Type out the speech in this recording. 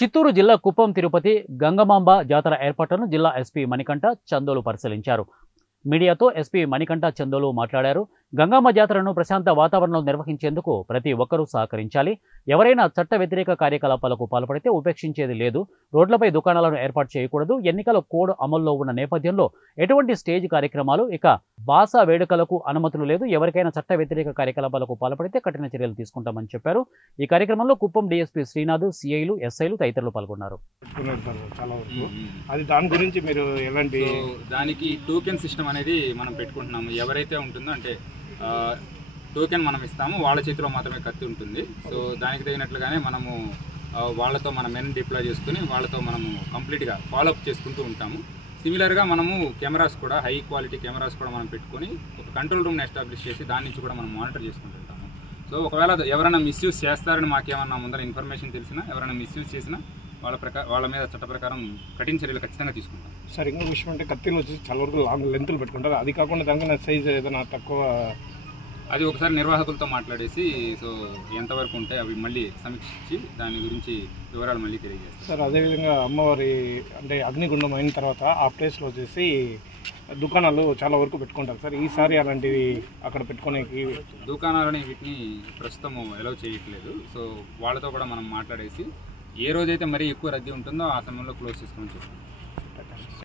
చిత్తూరు జిల్లా కుప్పం తిరుపతి గంగమాంబ జాతర ఏర్పాట్లను జిల్లా ఎస్పీ మణికంఠ చందోలు పరిశీలించారు. మీడియాతో ఎస్పీ మణికంఠ చందోలు మాట్లాడారు. గంగమ్మ జాతరను ప్రశాంత వాతావరణంలో నిర్వహించేందుకు ప్రతి ఒక్కరూ సహకరించాలి. ఎవరైనా చట్ట వ్యతిరేక కార్యకలాపాలకు పాల్పడితే ఉపేక్షించేది లేదు. రోడ్లపై దుకాణాలను ఏర్పాటు చేయకూడదు. ఎన్నికల కోడ్ అమల్లో ఉన్న నేపథ్యంలో ఎటువంటి స్టేజ్ కార్యక్రమాలు, ఇక భాష వేడుకలకు అనుమతులు లేదు. ఎవరికైనా చట్ట వ్యతిరేక కార్యకలాపాలకు పాల్పడితే కఠిన చర్యలు తీసుకుంటామని చెప్పారు. ఈ కార్యక్రమంలో కుప్పం డీఎస్పీ శ్రీనాథ్, సిఐలు, ఎస్ఐలు తదితరులు పాల్గొన్నారు. దానికి టోకెన్ సిస్టమ్ అనేది మనం పెట్టుకుంటున్నాము. ఎవరైతే ఉంటుందో అంటే టోకెన్ మనం ఇస్తాము, వాళ్ళ చేతిలో మాత్రమే కత్తి ఉంటుంది. సో దానికి తగినట్లుగానే మనము వాళ్ళతో మన మెన్ డిప్లాయ్ చేసుకుని వాళ్ళతో మనము కంప్లీట్గా ఫాలోఅప్ చేసుకుంటూ ఉంటాము. సిమిలర్గా మనము కెమెరాస్ కూడా హై క్వాలిటీ కెమెరాస్ కూడా మనం పెట్టుకొని ఒక కంట్రోల్ రూమ్ని ఎస్టాబ్లిష్ చేసి దాని నుంచి కూడా మనం మానిటర్ చేసుకుంటుంటాము. సో ఒకవేళ ఎవరైనా మిస్యూజ్ చేస్తారని మాకేమన్నా ముందర ఇన్ఫర్మేషన్ తెలిసినా, ఎవరైనా మిస్యూజ్ చేసినా వాళ్ళ మీద చట్ట ప్రకారం కఠిన చర్యలు ఖచ్చితంగా తీసుకుంటాం. సార్ ఇంకో విషయం అంటే కత్తిలు వచ్చేసి చాలా వరకు లాంగ్ లెంత్లు పెట్టుకుంటారు. అది కాకుండా దానికన్నా సైజ్ ఏదైనా తక్కువ, అది ఒకసారి నిర్వాహకులతో మాట్లాడేసి సో ఎంతవరకు ఉంటాయి అవి మళ్ళీ సమీక్షించి దాని గురించి వివరాలు మళ్ళీ తెలియజేస్తారు. సార్ అదేవిధంగా అమ్మవారి అంటే అగ్నిగుండం అయిన తర్వాత ఆ ప్లేస్లో వచ్చేసి దుకాణాలు చాలా వరకు పెట్టుకుంటారు సార్. ఈసారి అలాంటివి అక్కడ పెట్టుకునేకి దుకాణాలని వీటిని ప్రస్తుతం అలౌ చేయట్లేదు. సో వాళ్ళతో కూడా మనం మాట్లాడేసి ఏ రోజైతే మరీ ఎక్కువ రద్దీ ఉంటుందో ఆ సమయంలో క్లోజ్ చేసుకోమని చెప్పాం.